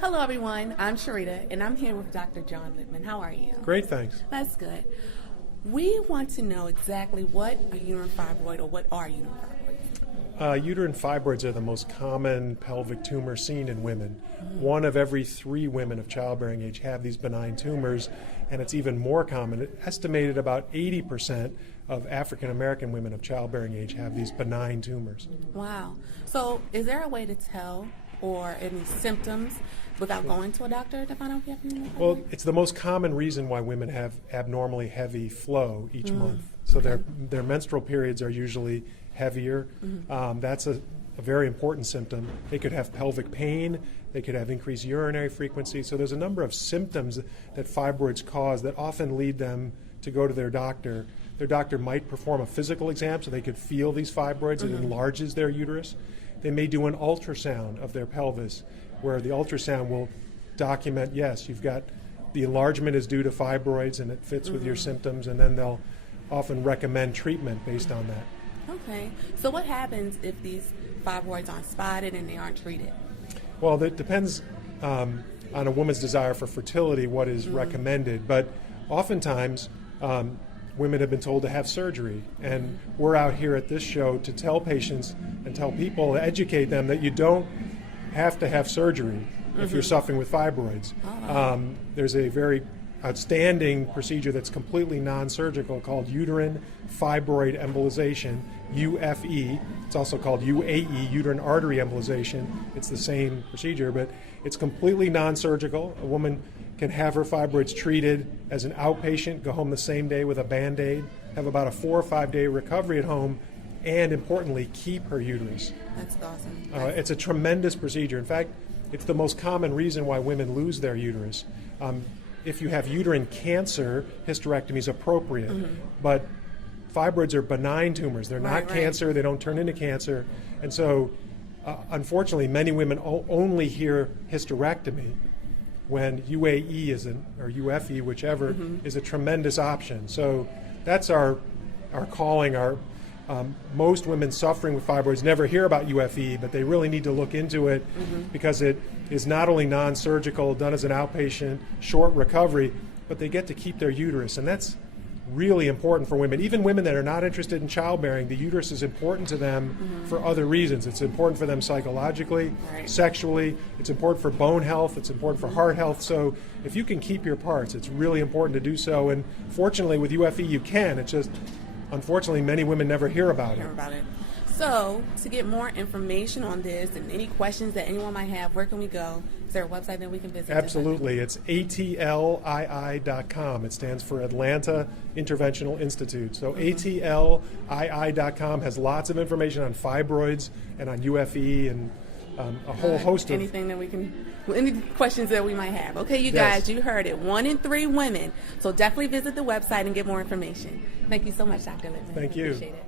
Hello, everyone. I'm Sherita, and I'm here with Dr. John Lipman. How are you? Great, thanks. That's good. We want to know exactly what a uterine fibroid, or what are uterine fibroids? Uterine fibroids are the most common pelvic tumor seen in women. One of every 3 women of childbearing age have these benign tumors, and it's even more common. Estimated about 80% of African American women of childbearing age have these benign tumors. Wow. So is there a way to tell or any symptoms without going to a doctor to find out if you have uterine fibroids? Well, it's the most common reason why women have abnormally heavy flow each month. So their menstrual periods are usually heavier. That's a very important symptom. They could have pelvic pain. They could have increased urinary frequency. So there's a number of symptoms that fibroids cause that often lead them to go to their doctor. Their doctor might perform a physical exam so they could feel these fibroids. It enlarges their uterus. They may do an ultrasound of their pelvis, where the ultrasound will document, yes, you've got the enlargement is due to fibroids and it fits with your symptoms, and then they'll often recommend treatment based on that. Okay. So what happens if these fibroids aren't spotted and they aren't treated? Well, that depends on a woman's desire for fertility, what is recommended, but oftentimes women have been told to have surgery, and we're out here at this show to tell patients and tell people, educate them that you don't have to have surgery if you're suffering with fibroids. There's a very outstanding procedure that's completely non-surgical called uterine fibroid embolization, UFE. It's also called UAE, uterine artery embolization. It's the same procedure, but it's completely non-surgical. A woman can have her fibroids treated as an outpatient, go home the same day with a Band-Aid, have about a 4 or 5 day recovery at home, and importantly, keep her uterus. That's awesome. It's a tremendous procedure. In fact, it's the most common reason why women lose their uterus. If you have uterine cancer, hysterectomy is appropriate, but fibroids are benign tumors. They're not cancer. They don't turn into cancer. And so, unfortunately, many women only hear hysterectomy when UAE or UFE, whichever, is a tremendous option. So that's our calling. Most women suffering with fibroids never hear about UFE, but they really need to look into it because it is not only non-surgical, done as an outpatient, short recovery, but they get to keep their uterus, and that's really important for women. Even women that are not interested in childbearing, the uterus is important to them for other reasons. It's important for them psychologically, sexually. It's important for bone health. It's important for heart health. So if you can keep your parts, it's really important to do so. And fortunately, with UFE, you can. It's just, unfortunately, many women never hear about it. So, to get more information on this and any questions that anyone might have, where can we go? Is there a website that we can visit? Absolutely. It's atlii.com. It stands for Atlanta Interventional Institute. So atlii.com has lots of information on fibroids and on UFE and a whole host of... Anything that we can... Any questions that we might have. Okay, you guys, you heard it. 1 in 3 women. So definitely visit the website and get more information. Thank you so much, Dr. Lipman. Thank you. Appreciate it.